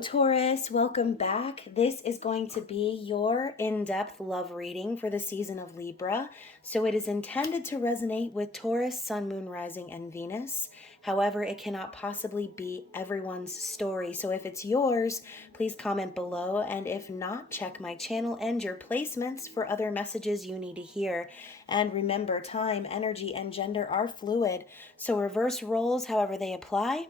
Taurus, welcome back. This is going to be your in-depth love reading for the season of Libra. So it is intended to resonate with Taurus, Sun, Moon, Rising, and Venus. However, it cannot possibly be everyone's story. So if it's yours, please comment below. And if not, check my channel and your placements for other messages you need to hear. And remember, time, energy, and gender are fluid. So reverse roles however they apply.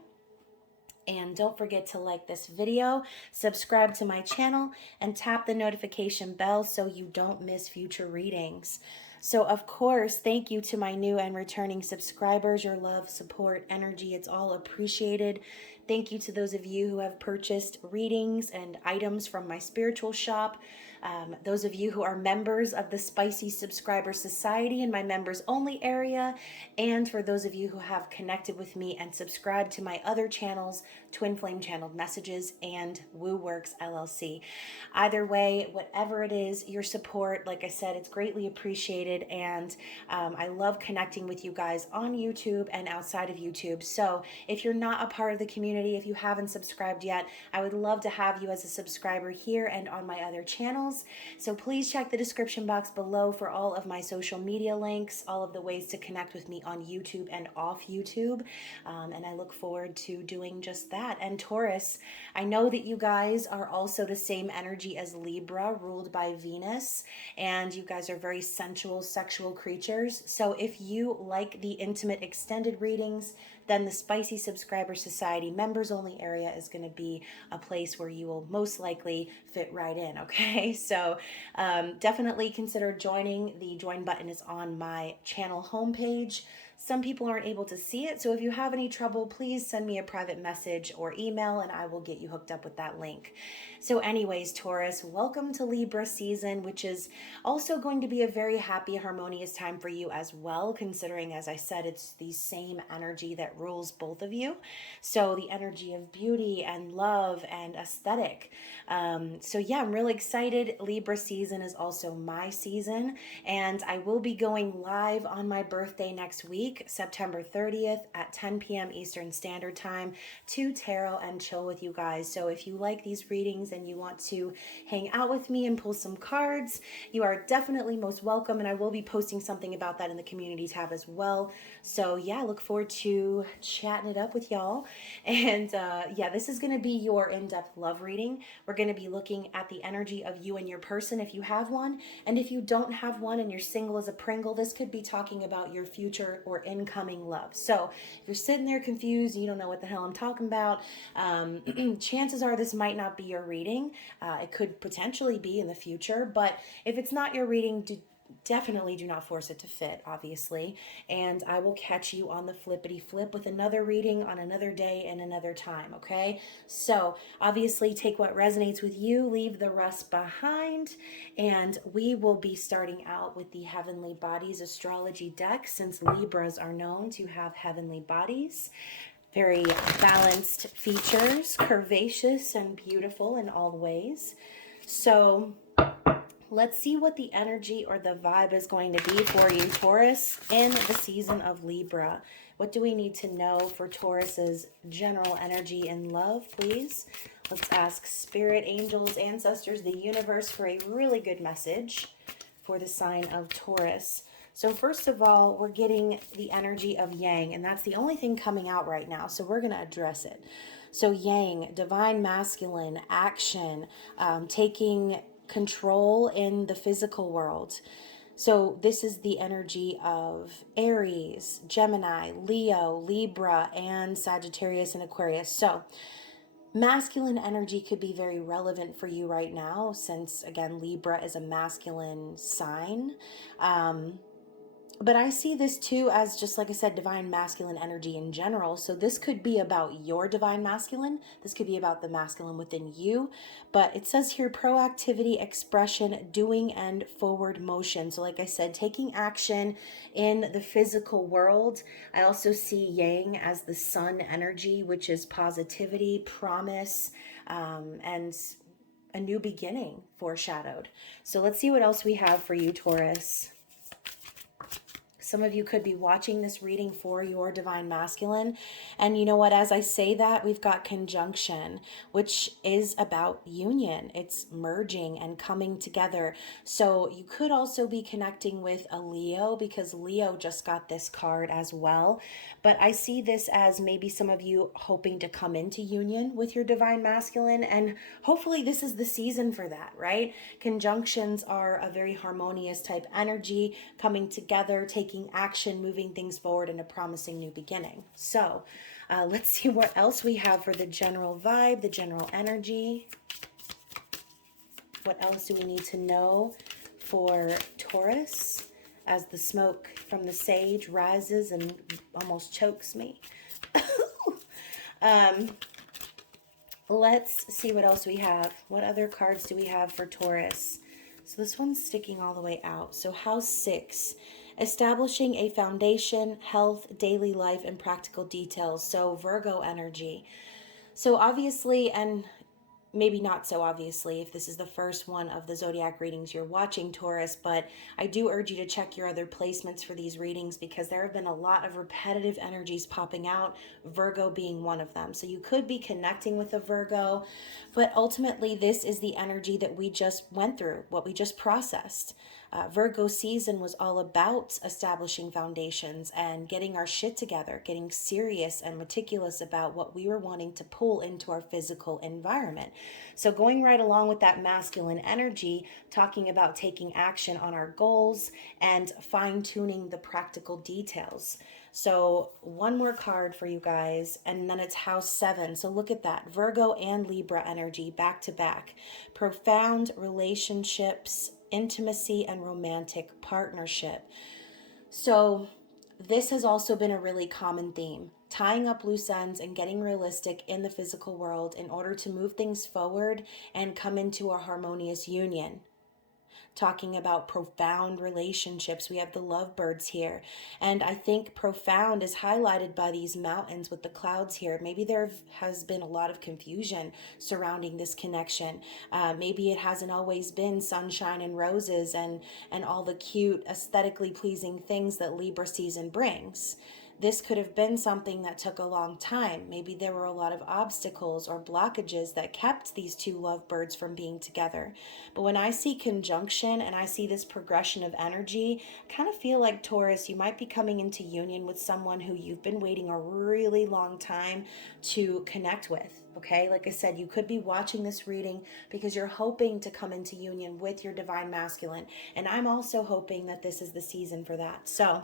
And don't forget to like this video, subscribe to my channel, and tap the notification bell so you don't miss future readings. So of course, thank you to my new and returning subscribers. Your love, support, energy, it's all appreciated. Thank you to those of you who have purchased readings and items from my spiritual shop. Those of you who are members of the Spicy Subscriber Society in my members only area, and for those of you who have connected with me and subscribed to my other channels, Twin Flame Channeled Messages and Woo Works LLC. Either way, whatever it is, your support, like I said, it's greatly appreciated, and I love connecting with you guys on YouTube and outside of YouTube. So if you're not a part of the community, if you haven't subscribed yet, I would love to have you as a subscriber here and on my other channels. So please check the description box below for all of my social media links, all of the ways to connect with me on YouTube and off YouTube. And I look forward to doing just that. And Taurus, I know that you guys are also the same energy as Libra, ruled by Venus, and you guys are very sensual, sexual creatures. So if you like the intimate extended readings, then the Spicy Subscriber Society members only area is going to be a place where you will most likely fit right in, okay? So definitely consider joining. The join button is on my channel homepage. Some people aren't able to see it, so if you have any trouble, please send me a private message or email and I will get you hooked up with that link. So anyways, Taurus, welcome to Libra season, which is also going to be a very happy, harmonious time for you as well, considering, as I said, it's the same energy that rules both of you. So the energy of beauty and love and aesthetic. So yeah, I'm really excited. Libra season is also my season, and I will be going live on my birthday next week, September 30th at 10 p.m. Eastern Standard Time, to tarot and chill with you guys. So if you like these readings and you want to hang out with me and pull some cards, you are definitely most welcome, and I will be posting something about that in the community tab as well. So yeah, I look forward to chatting it up with y'all. And yeah, this is going to be your in-depth love reading. We're going to be looking at the energy of you and your person if you have one, and if you don't have one and you're single as a Pringle, this could be talking about your future or incoming love. So if you're sitting there confused and you don't know what the hell I'm talking about, chances are this might not be your reading. It could potentially be in the future, but if it's not your reading, definitely do not force it to fit, obviously. And I will catch you on the flippity flip with another reading on another day and another time, okay? So obviously take what resonates with you, leave the rest behind, and we will be starting out with the Heavenly Bodies astrology deck, since Libras are known to have heavenly bodies. Very balanced features, curvaceous and beautiful in all ways. So let's see what the energy or the vibe is going to be for you, Taurus, in the season of Libra. What do we need to know for Taurus's general energy and love, please? Let's ask spirit, angels, ancestors, the universe for a really good message for the sign of Taurus. So first of all, we're getting the energy of Yang, and that's the only thing coming out right now, so we're going to address it. So Yang, divine masculine, action, taking control in the physical world. So this is the energy of Aries, Gemini, Leo, Libra, and Sagittarius and Aquarius. So masculine energy could be very relevant for you right now, since again Libra is a masculine sign. But I see this too as, just like I said, divine masculine energy in general. So this could be about your divine masculine. This could be about the masculine within you. But it says here proactivity, expression, doing, and forward motion. So like I said, taking action in the physical world. I also see Yang as the sun energy, which is positivity, promise, and a new beginning foreshadowed. So let's see what else we have for you, Taurus. Some of you could be watching this reading for your divine masculine. And you know what? As I say that, we've got conjunction, which is about union. It's merging and coming together. So you could also be connecting with a Leo, because Leo just got this card as well. But I see this as maybe some of you hoping to come into union with your divine masculine. And hopefully this is the season for that, right? Conjunctions are a very harmonious type energy, coming together, taking action, moving things forward in a promising new beginning. So let's see what else we have for the general vibe, the general energy. What else do we need to know for Taurus as the smoke from the sage rises and almost chokes me? Let's see what else we have. What other cards do we have for Taurus? So this one's sticking all the way out. So house 6, establishing a foundation, health, daily life, and practical details. So Virgo energy. So obviously, and maybe not so obviously if this is the first one of the zodiac readings you're watching, Taurus, but I do urge you to check your other placements for these readings, because there have been a lot of repetitive energies popping out, Virgo being one of them. So you could be connecting with a Virgo, but ultimately this is the energy that we just went through, what we just processed. Virgo season was all about establishing foundations and getting our shit together, getting serious and meticulous about what we were wanting to pull into our physical environment. So going right along with that masculine energy, talking about taking action on our goals and fine-tuning the practical details. So one more card for you guys, and then it's house 7. So look at that, Virgo and Libra energy back to back. Profound relationships, intimacy, and romantic partnership. So this has also been a really common theme, tying up loose ends and getting realistic in the physical world in order to move things forward and come into a harmonious union. Talking about profound relationships, we have the lovebirds here, and I think profound is highlighted by these mountains with the clouds here. Maybe there has been a lot of confusion surrounding this connection. Maybe it hasn't always been sunshine and roses and all the cute, aesthetically pleasing things that Libra season brings. This could have been something that took a long time. Maybe there were a lot of obstacles or blockages that kept these two lovebirds from being together. But when I see conjunction and I see this progression of energy, I kind of feel like, Taurus, you might be coming into union with someone who you've been waiting a really long time to connect with. Okay, like I said, you could be watching this reading because you're hoping to come into union with your divine masculine. And I'm also hoping that this is the season for that. So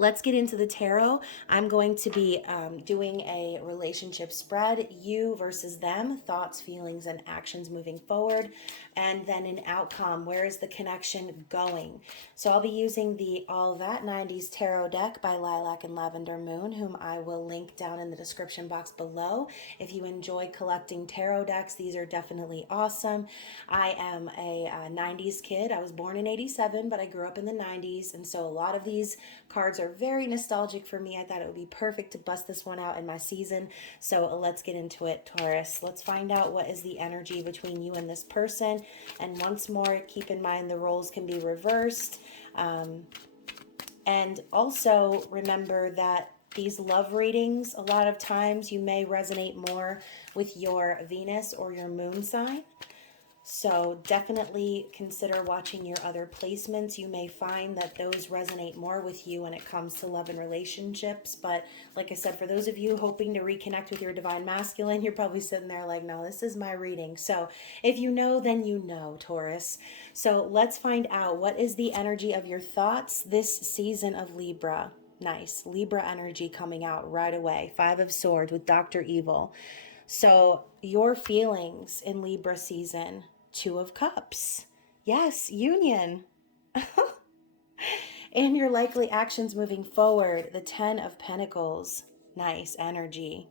let's get into the tarot. I'm going to be doing a relationship spread, you versus them, thoughts, feelings, and actions moving forward, and then an outcome. Where is the connection going? So I'll be using the All That 90s Tarot deck by Lilac and Lavender Moon, whom I will link down in the description box below. If you enjoy collecting tarot decks, these are definitely awesome. I am a 90s kid. I was born in 87, but I grew up in the 90s, and so a lot of these cards are very nostalgic for me. I thought it would be perfect to bust this one out in my season. So let's get into it, Taurus. Let's find out what is the energy between you and this person. And once more, keep in mind the roles can be reversed. And also remember that these love readings, a lot of times you may resonate more with your Venus or your moon sign. So definitely consider watching your other placements. You may find that those resonate more with you when it comes to love and relationships. But like I said, for those of you hoping to reconnect with your divine masculine, you're probably sitting there like, no, this is my reading. So if you know, then you know, Taurus. So let's find out, what is the energy of your thoughts this season of Libra? Nice. Libra energy coming out right away. 5 of Swords with Dr. Evil. So your feelings in Libra season, 2 of Cups. Yes, union. And your likely actions moving forward, the 10 of Pentacles. Nice energy.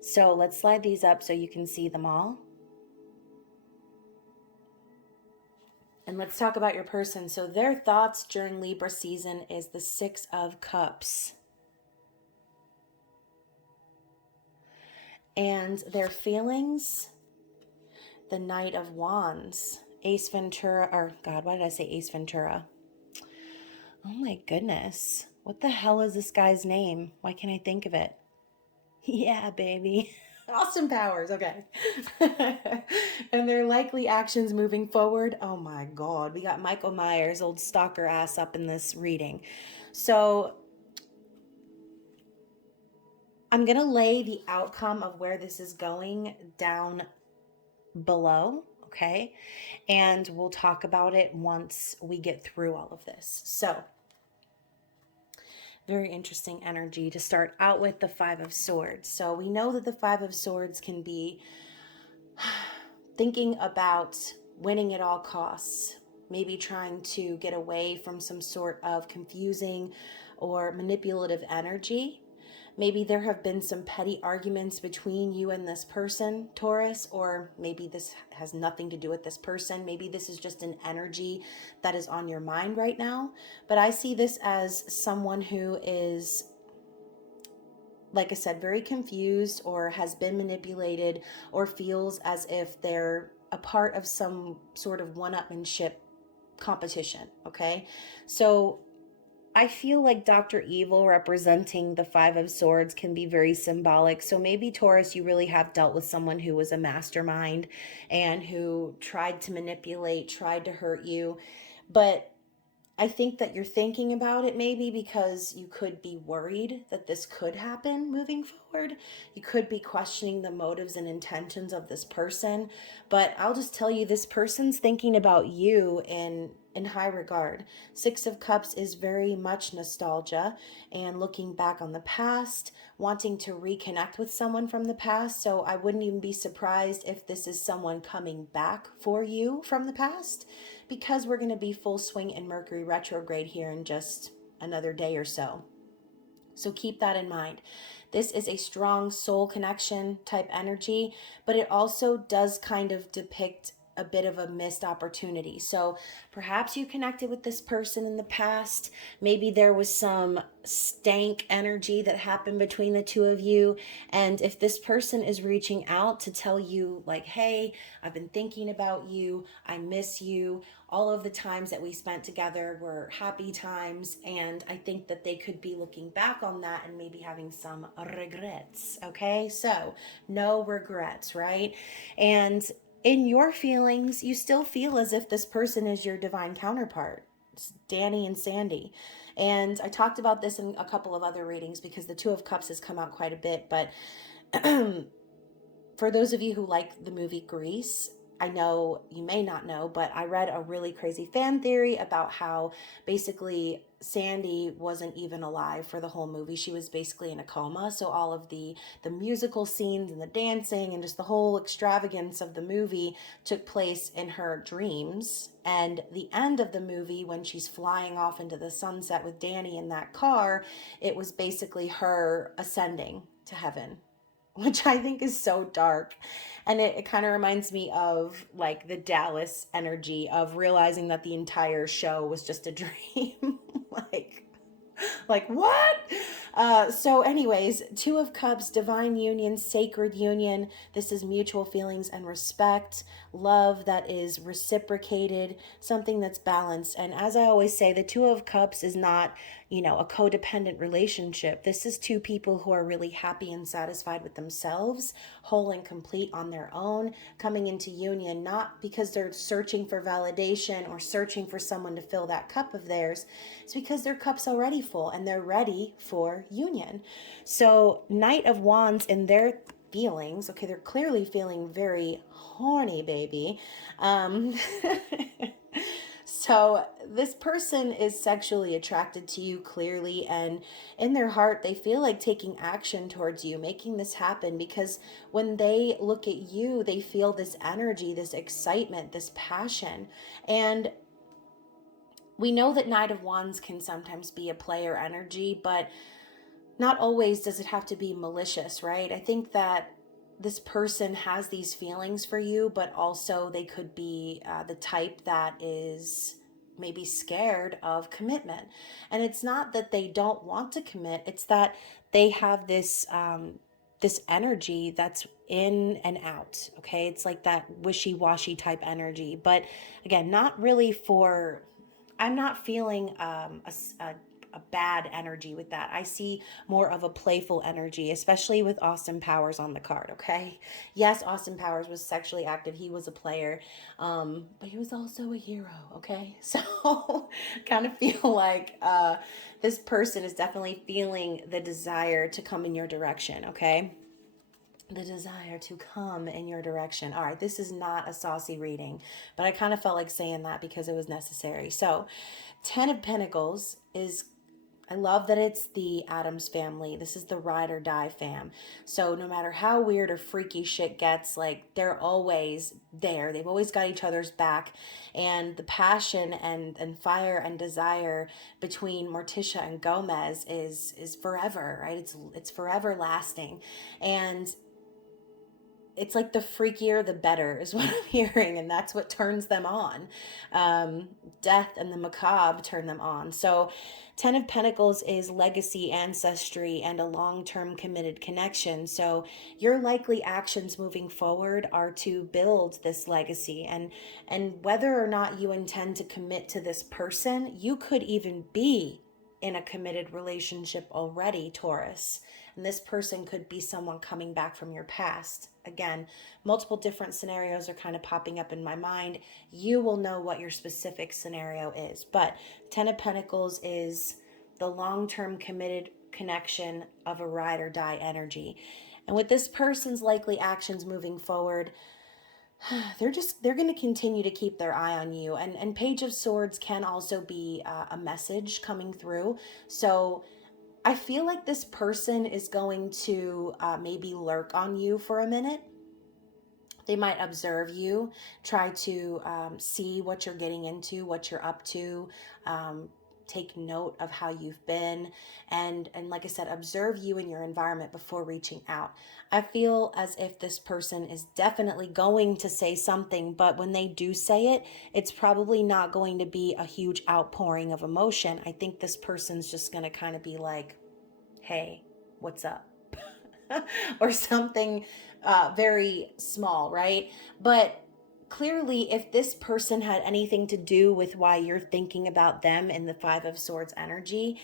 So let's slide these up so you can see them all. And let's talk about your person. So their thoughts during Libra season is the 6 of Cups. And their feelings, the Knight of Wands, Ace Ventura, or God, why did I say Ace Ventura? Oh my goodness. What the hell is this guy's name? Why can't I think of it? Yeah, baby. Austin Powers, okay. And their likely actions moving forward. Oh my God. We got Michael Myers, old stalker ass, up in this reading. So I'm going to lay the outcome of where this is going down below, okay? And we'll talk about it once we get through all of this. So, very interesting energy to start out with the Five of Swords. So we know that the Five of Swords can be thinking about winning at all costs, maybe trying to get away from some sort of confusing or manipulative energy. Maybe there have been some petty arguments between you and this person, Taurus, or maybe this has nothing to do with this person. Maybe this is just an energy that is on your mind right now. But I see this as someone who is, like I said, very confused or has been manipulated or feels as if they're a part of some sort of one-upmanship competition, okay? So I feel like Dr. Evil representing the Five of Swords can be very symbolic. So maybe, Taurus, you really have dealt with someone who was a mastermind and who tried to manipulate, tried to hurt you. But I think that you're thinking about it maybe because you could be worried that this could happen moving forward. You could be questioning the motives and intentions of this person. But I'll just tell you, this person's thinking about you in high regard. Six of Cups is very much nostalgia and looking back on the past, wanting to reconnect with someone from the past. So I wouldn't even be surprised if this is someone coming back for you from the past, because we're going to be full swing in Mercury retrograde here in just another day or so. So keep that in mind. This is a strong soul connection type energy, but it also does kind of depict a bit of a missed opportunity. So perhaps you connected with this person in the past. Maybe there was some stank energy that happened between the two of you. And if this person is reaching out to tell you, like, hey, I've been thinking about you, I miss you, all of the times that we spent together were happy times, and I think that they could be looking back on that and maybe having some regrets, okay? So, no regrets, right? And in your feelings, you still feel as if this person is your divine counterpart. It's Danny and Sandy. And I talked about this in a couple of other readings because the Two of Cups has come out quite a bit, but for those of you who like the movie Grease, I know you may not know, but I read a really crazy fan theory about how basically Sandy wasn't even alive for the whole movie. She was basically in a coma. So all of the musical scenes and the dancing and just the whole extravagance of the movie took place in her dreams. And the end of the movie, when she's flying off into the sunset with Danny in that car, it was basically her ascending to heaven, which I think is so dark. And it kind of reminds me of like the Dallas energy of realizing that the entire show was just a dream. like, like what? So anyways, Two of Cups, divine union, sacred union. This is mutual feelings and respect, love that is reciprocated, something that's balanced. And as I always say, the Two of Cups is not, a codependent relationship. This is two people who are really happy and satisfied with themselves, whole and complete on their own, coming into union, not because they're searching for validation or searching for someone to fill that cup of theirs. It's because their cup's already full and they're ready for union. So Knight of Wands in their feelings, okay, they're clearly feeling very horny, baby. So this person is sexually attracted to you clearly, and in their heart they feel like taking action towards you, making this happen, because when they look at you, they feel this energy, this excitement, this passion. And we know that Knight of Wands can sometimes be a player energy, but not always does it have to be malicious, right? I think that this person has these feelings for you, but also they could be the type that is maybe scared of commitment. And it's not that they don't want to commit, it's that they have this this energy that's in and out, okay? It's like that wishy-washy type energy, but again, not really for I'm not feeling a bad energy with that. I see more of a playful energy, especially with Austin Powers on the card, okay? Yes, Austin Powers was sexually active. He was a player, but he was also a hero, okay? So kind of feel like this person is definitely feeling the desire to come in your direction, okay? The desire to come in your direction. All right, this is not a saucy reading, but I kind of felt like saying that because it was necessary. So, 10 of Pentacles is, I love that it's the Addams family. This is the ride or die fam. So no matter how weird or freaky shit gets, like they're always there. They've always got each other's back. And the passion and fire and desire between Morticia and Gomez is forever, right? It's forever lasting. And it's like the freakier the better is what I'm hearing, and that's what turns them on. Death and the macabre turn them on. So 10 of Pentacles is legacy, ancestry, and a long-term committed connection. So your likely actions moving forward are to build this legacy, and whether or not you intend to commit to this person, you could even be in a committed relationship already, Taurus. And this person could be someone coming back from your past. Again, multiple different scenarios are kind of popping up in my mind. You will know what your specific scenario is. But 10 of Pentacles is the long-term committed connection of a ride or die energy. And with this person's likely actions moving forward, they're going to continue to keep their eye on you. And Page of Swords can also be a message coming through. So I feel like this person is going to maybe lurk on you for a minute. They might observe you, try to see what you're getting into, what you're up to, take note of how you've been, and like I said, observe you and your environment before reaching out. I feel as if this person is definitely going to say something, but when they do say it, it's probably not going to be a huge outpouring of emotion. I think this person's just going to kind of be like, hey, what's up? Or something very small, right? But clearly, if this person had anything to do with why you're thinking about them in the Five of Swords energy,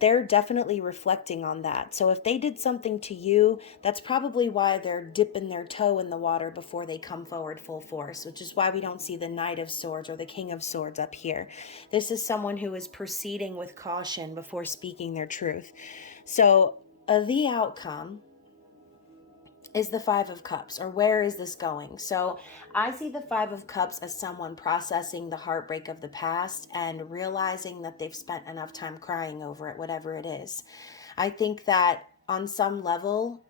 they're definitely reflecting on that. So if they did something to you, that's probably why they're dipping their toe in the water before they come forward full force, which is why we don't see the Knight of Swords or the King of Swords up here. This is someone who is proceeding with caution before speaking their truth. So the outcome is the Five of Cups, or where is this going? So I see the Five of Cups as someone processing the heartbreak of the past and realizing that they've spent enough time crying over it, whatever it is. I think that on some level,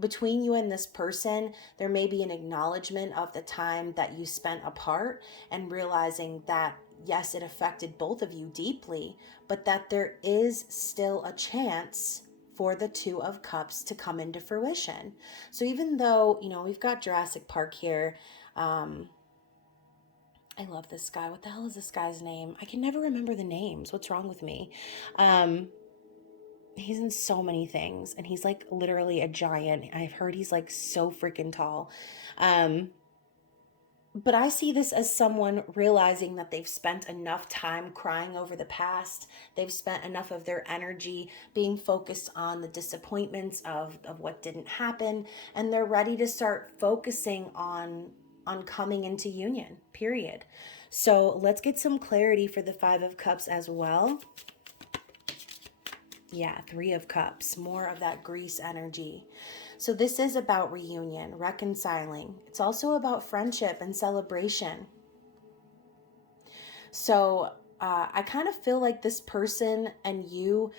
between you and this person, there may be an acknowledgement of the time that you spent apart and realizing that, yes, it affected both of you deeply, but that there is still a chance for the Two of Cups to come into fruition. So even though, we've got Jurassic Park here, I love this guy. What the hell is this guy's name? I can never remember the names. What's wrong with me? He's in so many things, and he's like literally a giant. I've heard he's like so freaking tall. But I see this as someone realizing that they've spent enough time crying over the past. They've spent enough of their energy being focused on the disappointments of what didn't happen, and they're ready to start focusing on coming into union, period. So let's get some clarity for the Five of Cups as well. Yeah, Three of Cups, more of that Greece energy. So this is about reunion, reconciling. It's also about friendship and celebration. So I kind of feel like this person and you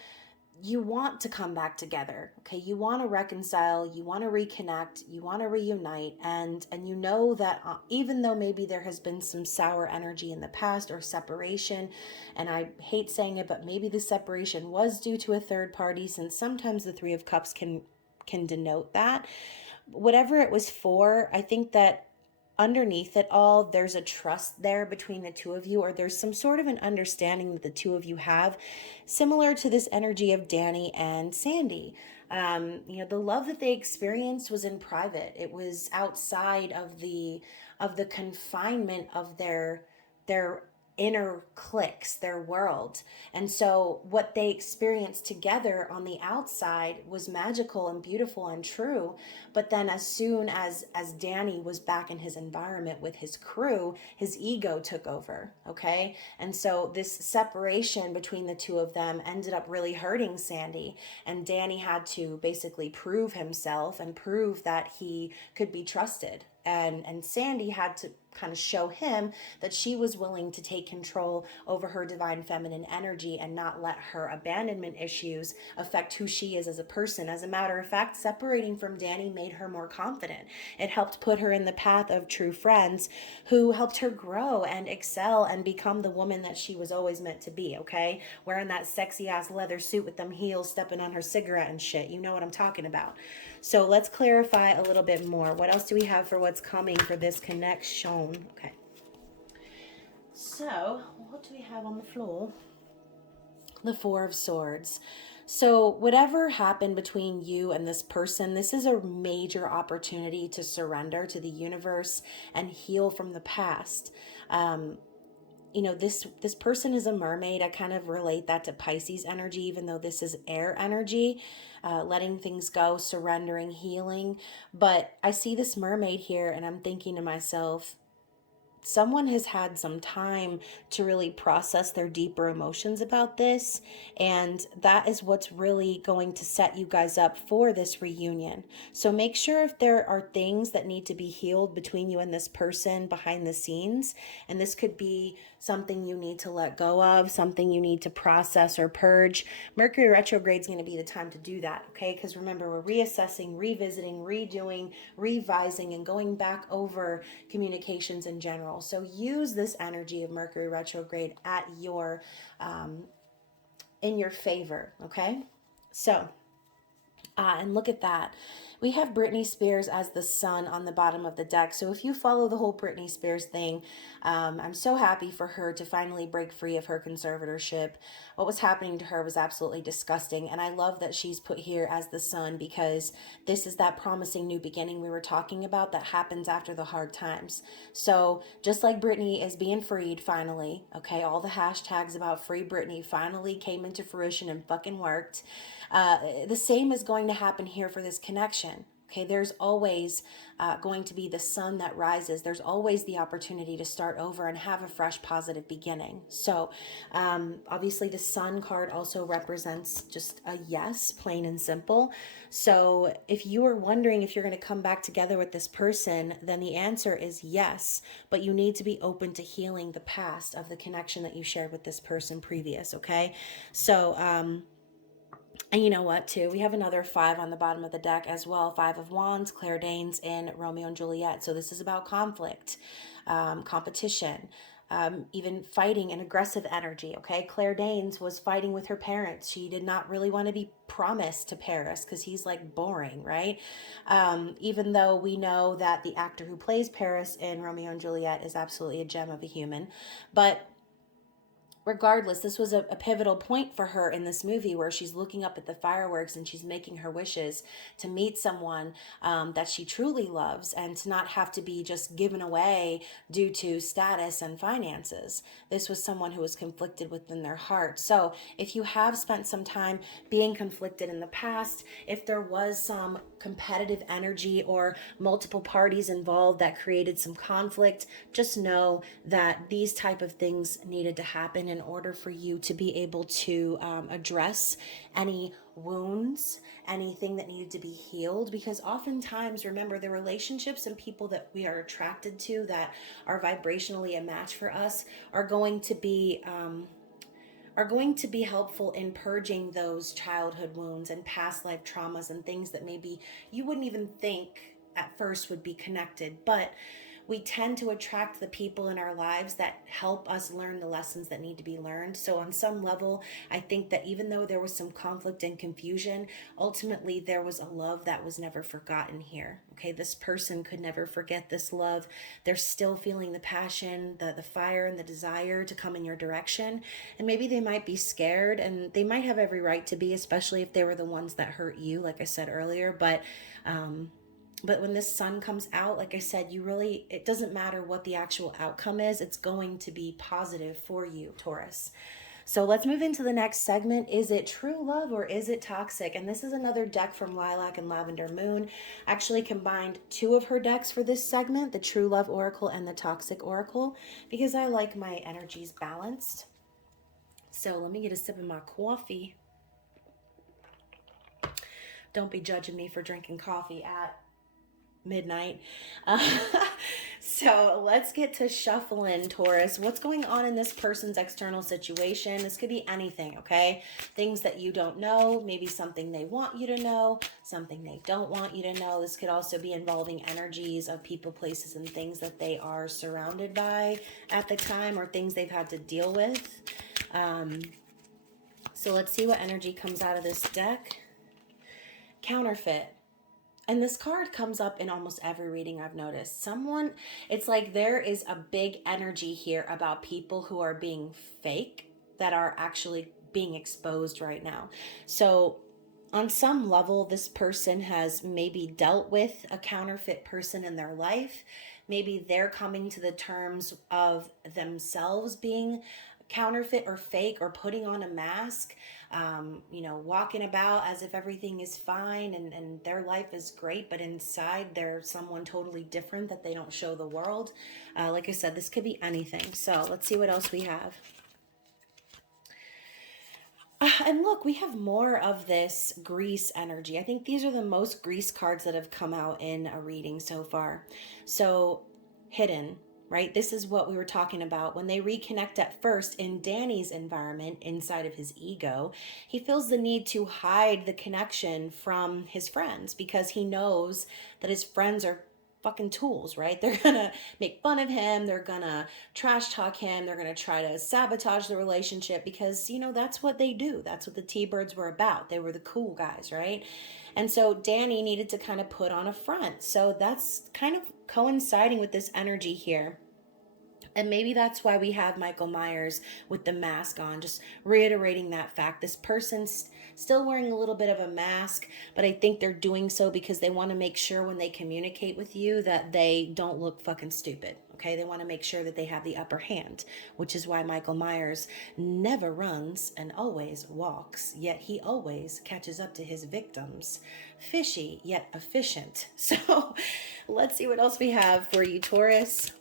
want to come back together. Okay, you want to reconcile, you want to reconnect, you want to reunite, and you know that even though maybe there has been some sour energy in the past or separation, and I hate saying it, but maybe the separation was due to a third party, since sometimes the Three of Cups can denote that. Whatever it was for, I think that underneath it all, there's a trust there between the two of you, or there's some sort of an understanding that the two of you have, similar to this energy of Danny and Sandy. The love that they experienced was in private. It was outside of the confinement of their inner clicks, their world. And so what they experienced together on the outside was magical and beautiful and true. But then as soon as Danny was back in his environment with his crew, his ego took over, okay? And so this separation between the two of them ended up really hurting Sandy. And Danny had to basically prove himself and prove that he could be trusted. And Sandy had to kind of show him that she was willing to take control over her divine feminine energy and not let her abandonment issues affect who she is as a person. As a matter of fact, separating from Danny made her more confident. It helped put her in the path of true friends who helped her grow and excel and become the woman that she was always meant to be, okay? Wearing that sexy ass leather suit with them heels, stepping on her cigarette and shit. You know what I'm talking about. So let's clarify a little bit more. What else do we have for what's coming for this connection? Okay. So what do we have on the floor? The Four of Swords. So whatever happened between you and this person, this is a major opportunity to surrender to the universe and heal from the past. You know, this person is a mermaid. I kind of relate that to Pisces energy, even though this is air energy, letting things go, surrendering, healing. But I see this mermaid here and I'm thinking to myself, someone has had some time to really process their deeper emotions about this, and that is what's really going to set you guys up for this reunion. So make sure if there are things that need to be healed between you and this person behind the scenes, and this could be something you need to let go of, something you need to process or purge, Mercury retrograde is going to be the time to do that, okay? Because remember, we're reassessing, revisiting, redoing, revising, and going back over communications in general. So use this energy of Mercury retrograde at your in your favor, okay? So and look at that. We have Britney Spears as the sun on the bottom of the deck. So if you follow the whole Britney Spears thing, I'm so happy for her to finally break free of her conservatorship. What was happening to her was absolutely disgusting. And I love that she's put here as the sun, because this is that promising new beginning we were talking about that happens after the hard times. So just like Britney is being freed finally, okay, all the hashtags about free Britney finally came into fruition and fucking worked. The same is going to happen here for this connection. Okay, there's always going to be the sun that rises. There's always the opportunity to start over and have a fresh, positive beginning. So, obviously, the sun card also represents just a yes, plain and simple. So, if you are wondering if you're going to come back together with this person, then the answer is yes. But you need to be open to healing the past of the connection that you shared with this person previous. Okay, so and you know what, too? We have another 5 on the bottom of the deck as well. 5 of Wands, Claire Danes, and Romeo and Juliet. So this is about conflict, competition, even fighting and aggressive energy, okay? Claire Danes was fighting with her parents. She did not really want to be promised to Paris because he's, like, boring, right? Even though we know that the actor who plays Paris in Romeo and Juliet is absolutely a gem of a human. But regardless, this was a pivotal point for her in this movie where she's looking up at the fireworks and she's making her wishes to meet someone that she truly loves and to not have to be just given away due to status and finances. This was someone who was conflicted within their heart. So if you have spent some time being conflicted in the past, if there was some competitive energy or multiple parties involved that created some conflict, just know that these type of things needed to happen in order for you to be able to address any wounds, anything that needed to be healed. Because oftentimes, remember, the relationships and people that we are attracted to that are vibrationally a match for us are going to be helpful in purging those childhood wounds and past life traumas and things that maybe you wouldn't even think at first would be connected. But we tend to attract the people in our lives that help us learn the lessons that need to be learned. So on some level, I think that even though there was some conflict and confusion, ultimately there was a love that was never forgotten here. Okay, this person could never forget this love. They're still feeling the passion, the fire, and the desire to come in your direction. And maybe they might be scared, and they might have every right to be, especially if they were the ones that hurt you, like I said earlier. But But when this sun comes out, like I said, it doesn't matter what the actual outcome is. It's going to be positive for you, Taurus. So let's move into the next segment. Is it true love or is it toxic? And this is another deck from Lilac and Lavender Moon. Actually combined two of her decks for this segment, the True Love Oracle and the Toxic Oracle, because I like my energies balanced. So let me get a sip of my coffee. Don't be judging me for drinking coffee at midnight. So let's get to shuffling, Taurus. What's going on in this person's external situation? This could be anything, okay? Things that you don't know, maybe something they want you to know, something they don't want you to know. This could also be involving energies of people, places, and things that they are surrounded by at the time, or things they've had to deal with. So let's see what energy comes out of this deck. Counterfeit. And this card comes up in almost every reading I've noticed. It's like there is a big energy here about people who are being fake that are actually being exposed right now. So on some level, this person has maybe dealt with a counterfeit person in their life. Maybe they're coming to the terms of themselves being counterfeit or fake, or putting on a mask, walking about as if everything is fine and their life is great, but inside they're someone totally different that they don't show the world. Like I said, this could be anything. So let's see what else we have. And look, we have more of this Grease energy. I think these are the most Grease cards that have come out in a reading so far. So, hidden, right? This is what we were talking about. When they reconnect at first in Danny's environment, inside of his ego, he feels the need to hide the connection from his friends because he knows that his friends are fucking tools, right? They're gonna make fun of him, they're gonna trash talk him, they're gonna try to sabotage the relationship because, that's what they do. That's what the T-Birds were about. They were the cool guys, right? And so Danny needed to kind of put on a front. So that's kind of coinciding with this energy here. And maybe that's why we have Michael Myers with the mask on, just reiterating that fact. This person's still wearing a little bit of a mask, but I think they're doing so because they want to make sure when they communicate with you that they don't look fucking stupid. Okay, they want to make sure that they have the upper hand, which is why Michael Myers never runs and always walks, yet he always catches up to his victims. Fishy, yet efficient. So let's see what else we have for you, Taurus.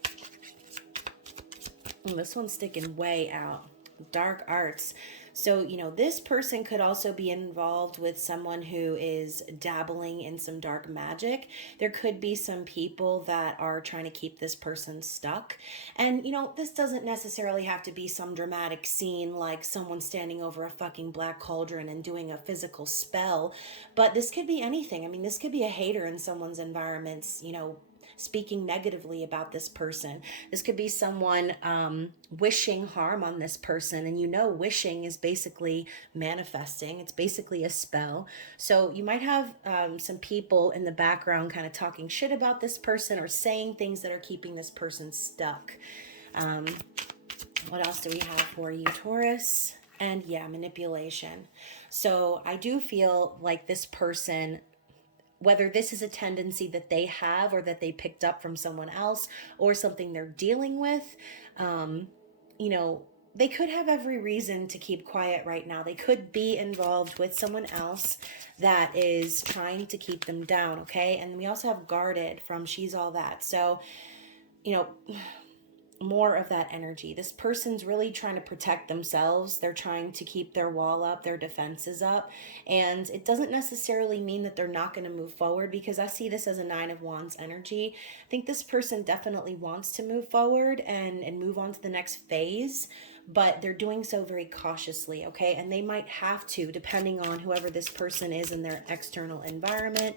This one's sticking way out. Dark arts. So, this person could also be involved with someone who is dabbling in some dark magic. There could be some people that are trying to keep this person stuck. And, this doesn't necessarily have to be some dramatic scene like someone standing over a fucking black cauldron and doing a physical spell. But this could be anything. I mean, this could be a hater in someone's environments, speaking negatively about this person. This could be someone wishing harm on this person. And wishing is basically manifesting. It's basically a spell. So you might have some people in the background kind of talking shit about this person or saying things that are keeping this person stuck. What else do we have for you, Taurus? And manipulation. So I do feel like this person, whether this is a tendency that they have or that they picked up from someone else or something they're dealing with, they could have every reason to keep quiet right now. They could be involved with someone else that is trying to keep them down, okay? And we also have guarded from She's All That. So, more of that energy. This person's really trying to protect themselves. They're trying to keep their wall up, their defenses up. And it doesn't necessarily mean that they're not going to move forward, because I see this as a 9 of Wands energy. I think this person definitely wants to move forward and move on to the next phase, but they're doing so very cautiously, okay? And they might have to, depending on whoever this person is in their external environment.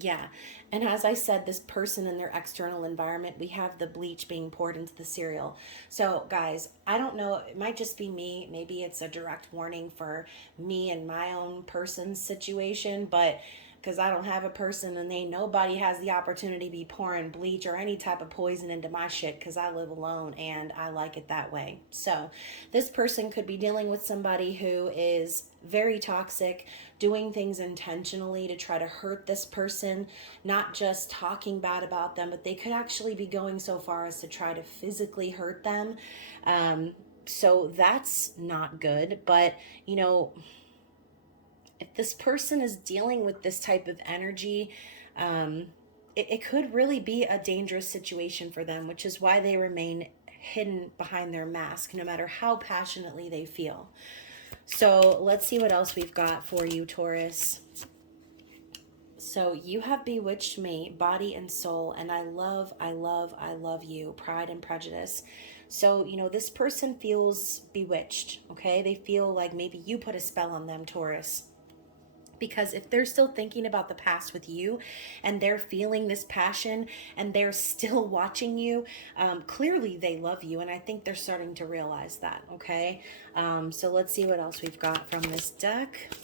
Yeah. And as I said, this person in their external environment, we have the bleach being poured into the cereal. So guys, I don't know, it might just be me. Maybe it's a direct warning for me and my own person's situation, but because I don't have a person, and nobody has the opportunity to be pouring bleach or any type of poison into my shit, because I live alone and I like it that way. So this person could be dealing with somebody who is very toxic, doing things intentionally to try to hurt this person, not just talking bad about them, but they could actually be going so far as to try to physically hurt them. So that's not good. But, you know, if this person is dealing with this type of energy, it could really be a dangerous situation for them, which is why they remain hidden behind their mask, no matter how passionately they feel. So let's see what else we've got for you, Taurus. So you have bewitched me, body and soul, and I love you, Pride and Prejudice. So, you know, this person feels bewitched, okay? They feel like maybe you put a spell on them, Taurus. Because if they're still thinking about the past with you, and they're feeling this passion, and they're still watching you, clearly they love you, and I think they're starting to realize that, okay? So let's see what else we've got from this deck.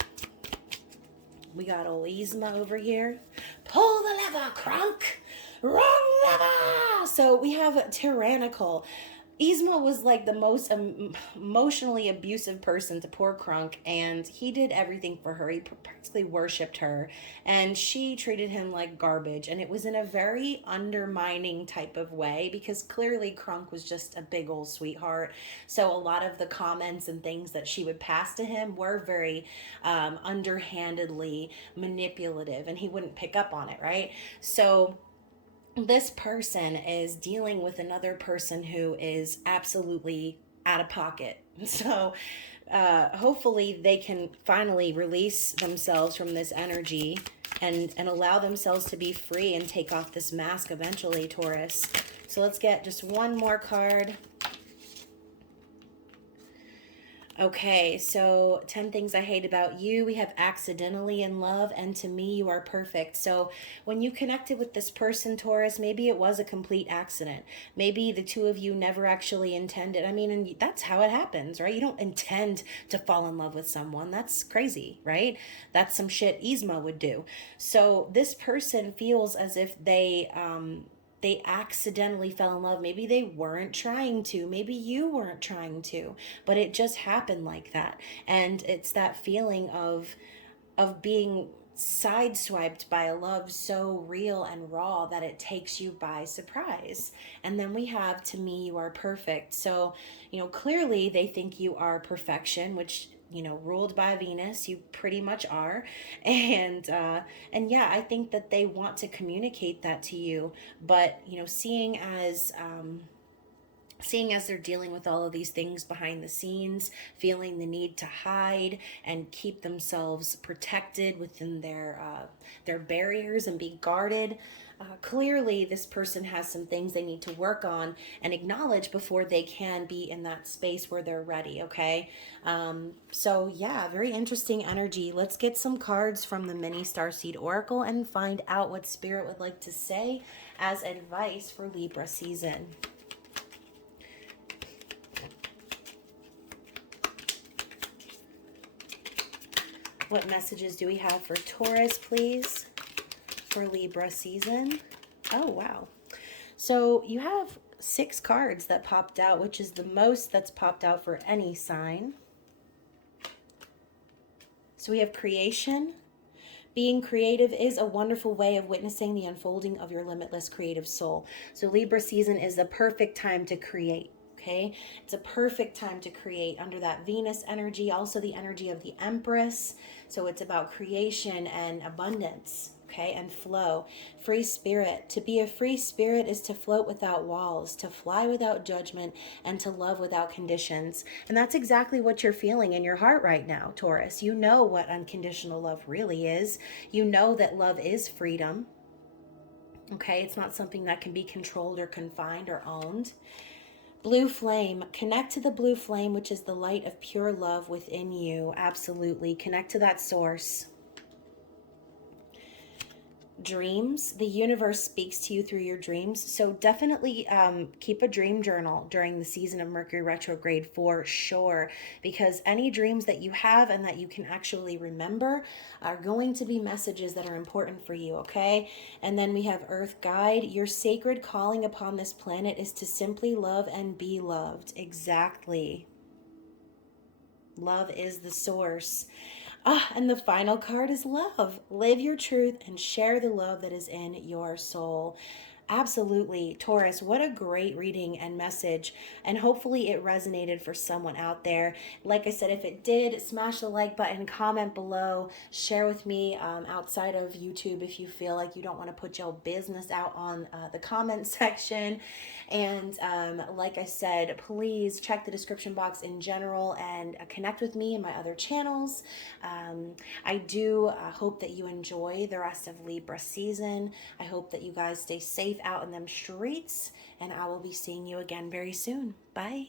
We got old Yzma over here. Pull the lever, Crunk! Wrong lever! So we have tyrannical. Yzma was like the most emotionally abusive person to poor Crunk, and he did everything for her. He practically worshipped her, and she treated him like garbage, and it was in a very undermining type of way, because clearly Crunk was just a big old sweetheart. So a lot of the comments and things that she would pass to him were very underhandedly manipulative, and he wouldn't pick up on it, right? So this person is dealing with another person who is absolutely out of pocket. So hopefully they can finally release themselves from this energy and allow themselves to be free and take off this mask eventually, Taurus. So let's get just one more card. Okay, so 10 things I hate about you. We have accidentally in love, and to me you are perfect. So when you connected with this person, Taurus, maybe it was a complete accident. Maybe the two of you never actually intended. I mean, and that's how it happens, right? You don't intend to fall in love with someone. That's crazy, right? That's some shit Yzma would do. So this person feels as if they accidentally fell in love. Maybe they weren't trying to. Maybe you weren't trying to, but it just happened like that. And it's that feeling of being sideswiped by a love so real and raw that it takes you by surprise. And then we have, to me, you are perfect. So, you know, clearly they think you are perfection, which, you know, ruled by Venus, you pretty much are. And yeah, I think that they want to communicate that to you, but, you know, seeing as they're dealing with all of these things behind the scenes, feeling the need to hide and keep themselves protected within their barriers and be guarded, clearly this person has some things they need to work on and acknowledge before they can be in that space where they're ready, okay? So yeah, very interesting energy. Let's get some cards from the Mini Starseed Oracle and find out what Spirit would like to say as advice for Libra season. What messages do we have for Taurus, please, for Libra season? Oh, wow. So you have 6 cards that popped out, which is the most that's popped out for any sign. So we have creation. Being creative is a wonderful way of witnessing the unfolding of your limitless creative soul. So Libra season is the perfect time to create. Okay, it's a perfect time to create under that Venus energy, also the energy of the Empress. So it's about creation and abundance, okay, and flow. Free spirit. To be a free spirit is to float without walls, to fly without judgment, and to love without conditions. And that's exactly what you're feeling in your heart right now, Taurus. You know what unconditional love really is. You know that love is freedom. Okay, it's not something that can be controlled or confined or owned. Blue flame. Connect to the blue flame, which is the light of pure love within you. Absolutely. Connect to that source. dreams. The universe speaks to you through your dreams. So definitely keep a dream journal during the season of Mercury retrograde for sure, because any dreams that you have and that you can actually remember are going to be messages that are important for you, okay? And then we have Earth Guide. Your sacred calling upon this planet is to simply love and be loved. Exactly. Love is the source. And the final card is love. Live your truth and share the love that is in your soul. Absolutely, Taurus, what a great reading and message. And hopefully it resonated for someone out there. Like I said, if it did, smash the like button, comment below, share with me outside of YouTube if you feel like you don't want to put your business out on the comment section. And like I said, please check the description box in general and connect with me in my other channels. I do hope that you enjoy the rest of Libra season. I hope that you guys stay safe out in them streets, and I will be seeing you again very soon. Bye.